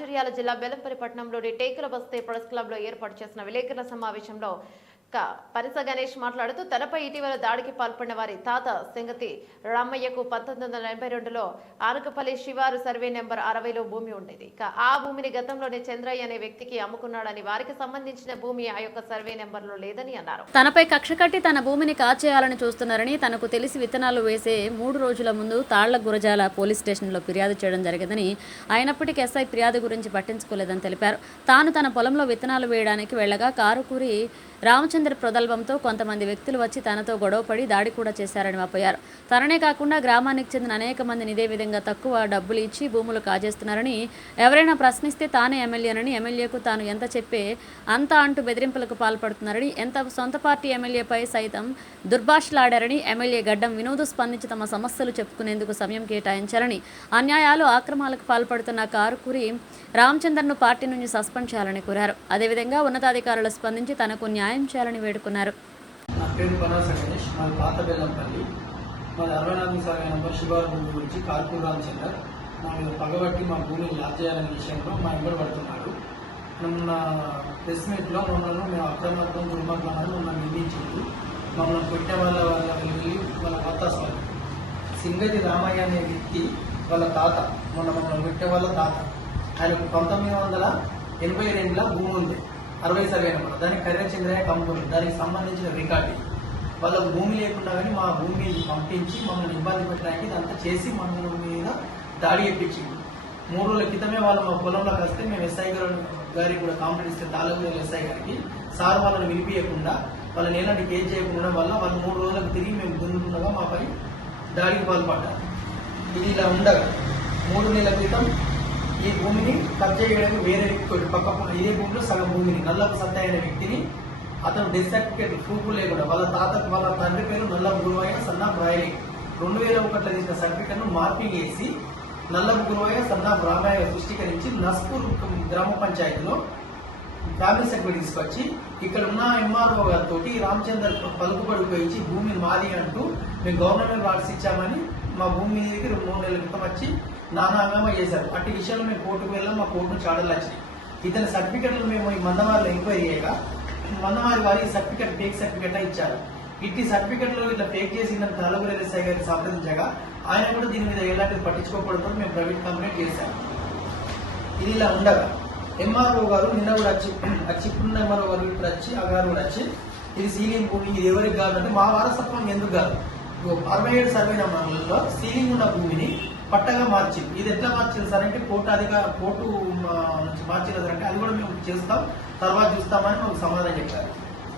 మంచిర్యాల జిల్లా బెల్లంపల్లి పట్టణంలోని టేకుల బస్తీ ప్రెస్ క్లబ్లో ఏర్పాటు చేసిన విలేకరుల సమావేశంలో పరిస గణేష్ మాట్లాడుతూ తనపై ఇటీవల దాడికి పాల్పడిన వారి తాత సింగతి రామయ్యకు పంతొమ్మిది వందల ఎనభై రెండులో ఆనకపల్లి శివారు సర్వే నెంబర్ అరవైలో భూమి ఉండేది. ఇక ఆ భూమిని గతంలోనే చంద్రయ్య అనే వ్యక్తికి అమ్ముకున్నాడని వారికి సంబంధించిన భూమి ఆ యొక్క సర్వే నెంబర్లో లేదని అన్నారు. తనపై కక్ష కట్టి తన భూమిని కాచేయాలని చూస్తున్నారని తనకు తెలిసి విత్తనాలు వేసే మూడు రోజుల ముందు తాళ్ళ గురజాల పోలీస్ స్టేషన్లో ఫిర్యాదు చేయడం జరిగిందని అయినప్పటికీ ఎస్ఐ ఫిర్యాదు గురించి పట్టించుకోలేదని తెలిపారు. తాను తన పొలంలో విత్తనాలు వేయడానికి వెళ్ళగా కారు కూరి రామచంద్ర ప్రదల్భంతో కొంతమంది వ్యక్తులు వచ్చి తనతో గొడవపడి దాడి కూడా చేశారని వాపోయారు. తననే కాకుండా గ్రామానికి చెందిన అనేక మందిని ఇదే విధంగా తక్కువ డబ్బులు ఇచ్చి భూములు కాజేస్తున్నారని ఎవరైనా ప్రశ్నిస్తే తానే ఎమ్మెల్యేనని ఎమ్మెల్యేకు తాను ఎంత చెప్పే అంత అంటూ బెదిరింపులకు పాల్పడుతున్నారని ఎంత సొంత పార్టీ ఎమ్మెల్యేపై సైతం దుర్భాషలాడారని ఎమ్మెల్యే గడ్డం వినోద్ స్పందించి తమ సమస్యలు చెప్పుకునేందుకు సమయం కేటాయించారని అన్యాయాలు ఆక్రమాలకు పాల్పడుతున్న కారుకూరి రామచంద్రను పార్టీ నుంచి సస్పెండ్ చేయాలని కోరారు. అదేవిధంగా ఉన్నతాధికారులు స్పందించి తనకు న్యాయం చేయాలని వేడుకున్నారు. నా పేరు పనాస మాది పాత బెల్లంపల్లి. మాది అరవై నాలుగు సర్వే నంబర్ శివారు భూమి గురించి కార్పూర్ రామచందర్ మా మీద పగబట్టి మా భూమిని లాక్ చేయాలనే విషయంలో మా ఎంబడి పడుతున్నారు. మొన్న ప్రెస్ మీట్లో మమ్మల్ని మేము అక్రమార్థం దుర్మార్గాలను మమ్మల్ని నిందించింది మమ్మల్ని పెట్టే వాళ్ళ వాళ్ళ వెళ్ళి వాళ్ళ వత్తాస్ వాళ్ళు సింగతి రామయ్య అనే వ్యక్తి వాళ్ళ తాత మొన్న మమ్మల్ని పెట్టే వాళ్ళ తాత. ఆయనకు పంతొమ్మిది వందల ఎనభై రెండులో భూమి ఉంది. అరవై సర్వే నెంబర్. దానికి కర్ర చంద్రయ్య కంపెనీ దానికి సంబంధించిన రికార్డు వాళ్ళ భూమి లేకుండా కానీ మా భూమి పంపించి మమ్మల్ని ఇబ్బంది పెట్టడానికి ఇదంతా చేసి మమ్మల్ని మీద దాడి చేయించింది మూడు రోజుల క్రితమే వాళ్ళు మా పొలంలోకి వస్తే మేము ఎస్ఐ గారు గారికి కూడా కాంప్లైంట్ ఇస్తే తాలూకు ఎస్ఐ గారికి సార్ వాళ్ళని వినిపించకుండా వాళ్ళని ఎలాంటి కేసు చేయకుండా వల్ల వాళ్ళు మూడు రోజులకు తిరిగి మేము దున్నుతుండగా మాపై దాడికి పాల్పడ్డారు. ఇది ఇలా ఉండగా మూడు నెలల క్రితం ఈ భూమిని కబ్జా చేయడానికి వేరే వ్యక్తి పక్క ఇదే భూమిలో సగం భూమిని నల్లపు సత్య అయిన వ్యక్తిని అతను డెత్ సర్టిఫికేట్ ప్రూఫ్ లేకుండా వాళ్ళ తాత వాళ్ళ తండ్రి పేరు నల్లపు గురువయ్య సన్నా బ్రాయలి రెండు వేల ఒకటిలో తీసిన సర్టిఫికేట్ను మార్పింగ్ చేసి నల్లపు గురువయ్య సన్నా బ్రాహ్మయ్య సృష్టికరించి నస్పూర్ గ్రామ పంచాయతీలో ఫ్యామిలీ సర్టిఫికేట్ తీసుకొచ్చి ఇక్కడ ఉన్న ఎంఆర్ఓ గారితో రామచందర్ పలుకుబడి ఉపయోగించి భూమిని మాది అంటూ మేము గవర్నమెంట్ వాట్స్ ఇచ్చామని మా భూమి మీదకి మూడు నెలల క్రితం వచ్చి నానా హంగామా చేశారు. అట్టి విషయంలో మేము కోర్టుకు వెళ్ళాం మా కోర్టు నుంచి ఆర్డర్లు వచ్చినాయి. ఇతని సర్టిఫికెట్లు మేము ఈ మందవారిలో ఎంక్వైరీ చేయగా మందవారి వారి సర్టిఫికెట్ ఫేక్ సర్టిఫికెట్ ఇచ్చారు. ఇట్టి సర్టిఫికెట్లు ఇట్లా ఫేక్ చేసి నన్ను తాలూరు ఎస్ఐ గారిని సంప్రదించగా ఆయన కూడా దీని మీద ఎలాంటిది పట్టించుకోకూడదు మేము ప్రైవేట్ కంప్లైంట్ చేశాము ఇది ఇలా ఉండగా ఎంఆర్ఓ గారు నిన్న కూడా వచ్చి వచ్చి ఇప్పుడున్న ఎంఆర్ఓ గారు ఇప్పుడు వచ్చి ఆ గారు కూడా వచ్చి ఇది సీలింగ్ భూమి ఇది ఎవరికి కాదంటే మా వారసత్వం ఎందుకు కాదు? అరవై ఏడు సర్వే నెంబర్లలో సీలింగ్ ఉన్న భూమిని పట్టగా మార్చింది ఇది ఎట్లా మార్చింది సార్ అంటే కోర్టు అధికార కోర్టు నుంచి మార్చింది సార్ అంటే అది కూడా మేము చేస్తాం తర్వాత చూస్తామని మాకు సమాధానం చెప్పారు.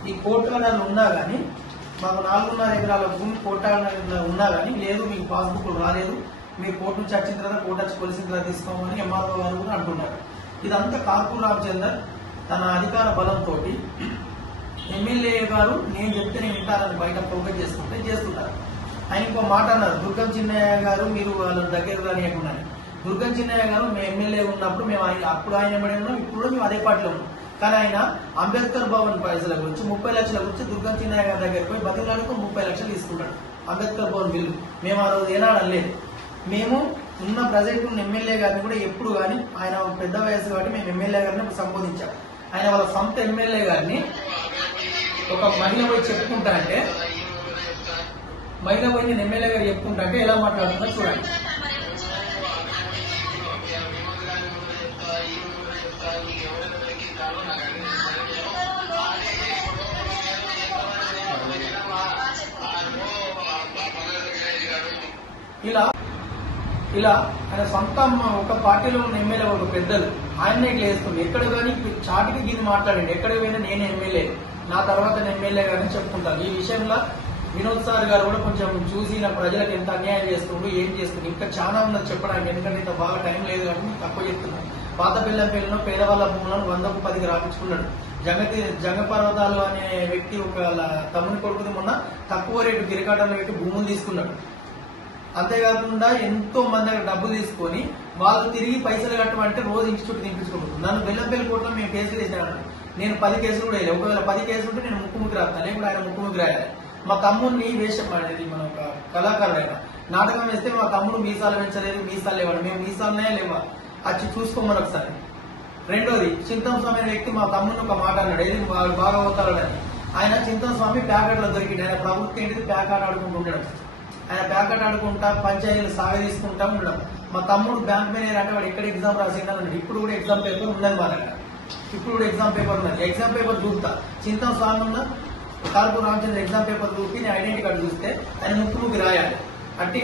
ఈ కోర్టు వాళ్ళు ఉన్నా కానీ మాకు నాలుగున్నర ఎకరాల భూమి కోర్టు ఉన్నా కానీ లేదు మీకు పాస్బుక్ రాలేదు మీరు కోర్టు నుంచి వచ్చిన తర్వాత కోర్టు వచ్చి కొలిసిన తర్వాత తీసుకోమని ఎంఆర్ఓ గారు కూడా అంటున్నారు. ఇదంతా కార్పూర్ రామచందర్ తన అధికార బలంతో ఎమ్మెల్యే గారు నేను చెప్తే నేను వింటారని బయట ప్రోగ్రెస్ చేసుకుంటే చేస్తుంటారు. ఆయన ఇంకో మాట అన్నారు దుర్గం చిన్నయ్య గారు మీరు వాళ్ళ దగ్గర రానియకుండా దుర్గం చిన్నయ్య గారు మేము ఎమ్మెల్యే ఉన్నప్పుడు మేము ఆయన అప్పుడు ఆయన ఎమ్మెల్యే ఉన్నాం ఇప్పుడు మేము అదే పార్టీలో ఉన్నాం. కానీ ఆయన అంబేద్కర్ భవన్ పైసల గురించి ముప్పై లక్షల గురించి దుర్గం చిన్నయ్య గారి దగ్గరికి పోయి బతిలాడుతూ ముప్పై లక్షలు తీసుకుంటాడు. అంబేద్కర్ భవన్ బిల్లు. మేము ఆ రోజు ఏనాడలేదు మేము ఉన్న ప్రజెంట్ ఉన్న ఎమ్మెల్యే గారిని కూడా ఎప్పుడు కానీ ఆయన పెద్ద వయసు కాబట్టి మేము ఎమ్మెల్యే గారిని సంబోధించాం. ఆయన వాళ్ళ సొంత ఎమ్మెల్యే గారిని ఒక మహిళ పోయి చెప్పుకుంటా అంటే మహిళ పోయి నేను ఎమ్మెల్యే గారు చెప్పుకుంటా అంటే ఎలా మాట్లాడుతున్నా చూడండి. ఇలా ఇలా ఆయన సొంత ఒక పార్టీలో ఉన్న ఎమ్మెల్యే ఒక పెద్దలు ఆయన్నే ఇట్లా వేస్తుంది ఎక్కడ కానీ చాటికి దీన్ని మాట్లాడండి. ఎక్కడ పోయినా నేను ఎమ్మెల్యే నా తర్వాత నేను ఎమ్మెల్యే గారిని చెప్పుకుంటాను ఈ విషయంలో వినోద్ సార్ గారు కూడా కొంచెం చూసి నా ప్రజలకు ఎంత అన్యాయం చేస్తుండ్రు ఏం చేస్తుంది ఇంకా చాలా ఉన్నది చెప్పడానికి ఎందుకంటే ఇంత బాగా టైం లేదు కాబట్టి తక్కువ చెప్తున్నాను. పాత పిల్ల పిల్లల పేదవాళ్ళ భూములను వందకు పదికి రాపించుకున్నాడు జగతి జంగపర్వతాలు అనే వ్యక్తి ఒక వాళ్ళ తమ్ముని కొడుకుని మొన్న తక్కువ రేటు గిరికాటంలో పెట్టి భూములు తీసుకున్నాడు. అంతేకాకుండా ఎంతో మంది దగ్గర డబ్బు తీసుకొని వాళ్ళు తిరిగి పైసలు కట్టమంటే రోజు ఇన్స్టిట్యూట్ తినిపించుకుంటుంది నన్ను బెల్లంపల్లి కోర్టులో మేము కేసులు వేసాను నేను పది కేసులు కూడా వేయలేదు. ఒకవేళ పది కేసులు ఉంటే నేను ముక్కుముకి రాస్తాను. లేకుండా ఆయన ముక్కుముకి రాయాలి. మా తమ్ముడిని వేషం అనేది మన ఒక కళాకారుడు నాటకం వేస్తే మా తమ్ముడు మీసాలు పెంచలేదు మీసాలు లేవాడు. మేము మీసాలనే లేవా? వచ్చి చూసుకోమని ఒకసారి. రెండోది చింతం స్వామి అనే వ్యక్తి మా తమ్ముని ఒక మాట అన్నాడు. ఏది? బాగా అవుతాడని ఆయన చింతం స్వామి ప్యాకెట్లో దొరికింది. ఆయన ప్రభుత్వం ఏంటిది? ప్యాకెట్ ఆడుకుంటూ ఉండడం. ఆయన బ్యాకట్ ఆడుకుంటా పంచాయతీలు సాగదీసుకుంటా ఉండడం. మా తమ్ముడు బ్యాంక్ మేనేజర్ అంటే వాడు ఎక్కడ ఎగ్జామ్ రాసిండు ఇప్పుడు కూడా ఎగ్జామ్ పేపర్ ఉండదు మా దగ్గర ఇప్పుడు కూడా ఎగ్జామ్ పేపర్ ఉన్నది ఎగ్జామ్ పేపర్ చూపుతా చింతం స్వామి ఉన్న కార్పూర్ రామచంద్ర ఎగ్జామ్ పేపర్ చూపి నేను ఐడెంటిటీ కార్డు చూస్తే ఆయన ముక్కు ముక్కు రాయాలి. అట్టి